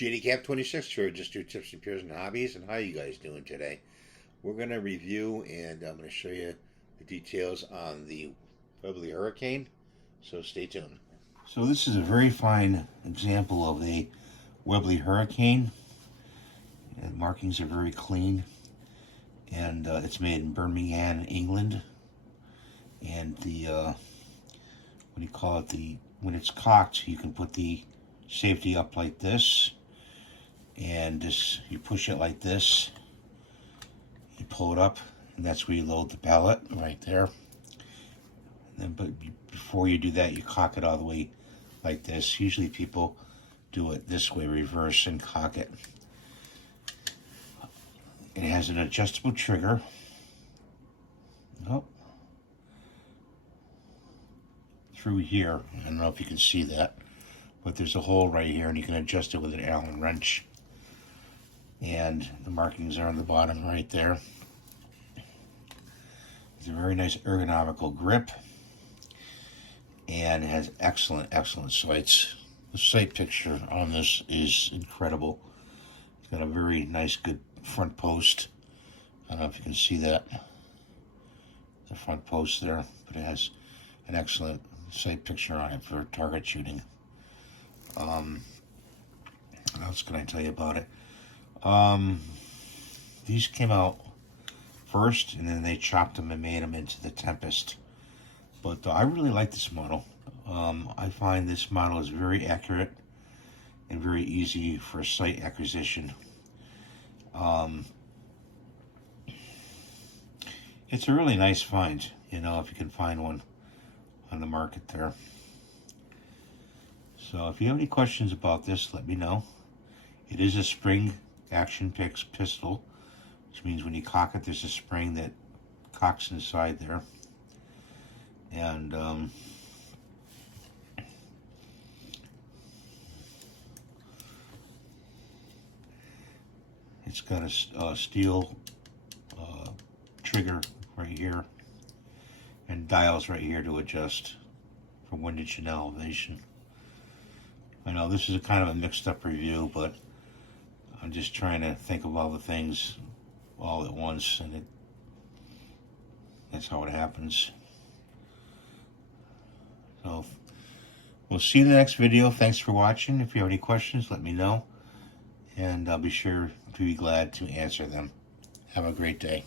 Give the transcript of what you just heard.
JDCap26 for just your tips and peers and hobbies. And how you guys doing today? We're going to review and I'm going to show you the details on the Webley Hurricane. So stay tuned. So this is a very fine example of the Webley Hurricane. The markings are very clean, and it's made in Birmingham, England. And the what do you call it? When it's cocked, you can put the safety up like this, and this you push it like this. You pull it up, and that's where you load the pallet right there. And then, but before you do that, you cock it all the way like this. Usually people do it this way, reverse, and cock it. It has an adjustable trigger. Oh, through here. I don't know if you can see that, but there's a hole right here, and you can adjust it with an Allen wrench. And the markings are on the bottom right there. It's a very nice ergonomical grip, and it has excellent sights. The sight picture on this is incredible. It's got a very nice, good front post. I don't know if you can see that, the front post there, but it has an excellent sight picture on it for target shooting. What else can I tell you about it? These came out first, and then they chopped them and made them into the Tempest. But I really like this model. I find this model is very accurate and very easy for sight acquisition. It's a really nice find, you know, if you can find one on the market there. So if you have any questions about this, let me know. It is a spring action pistol, which means when you cock it, there's a spring that cocks inside there. And it's got a steel trigger right here, and dials right here to adjust for windage and elevation. I know this is a kind of a mixed up review, but I'm just trying to think of all the things all at once, and that's how it happens. So we'll see you in the next video. Thanks for watching. If you have any questions, let me know, and I'll be sure to be glad to answer them. Have a great day.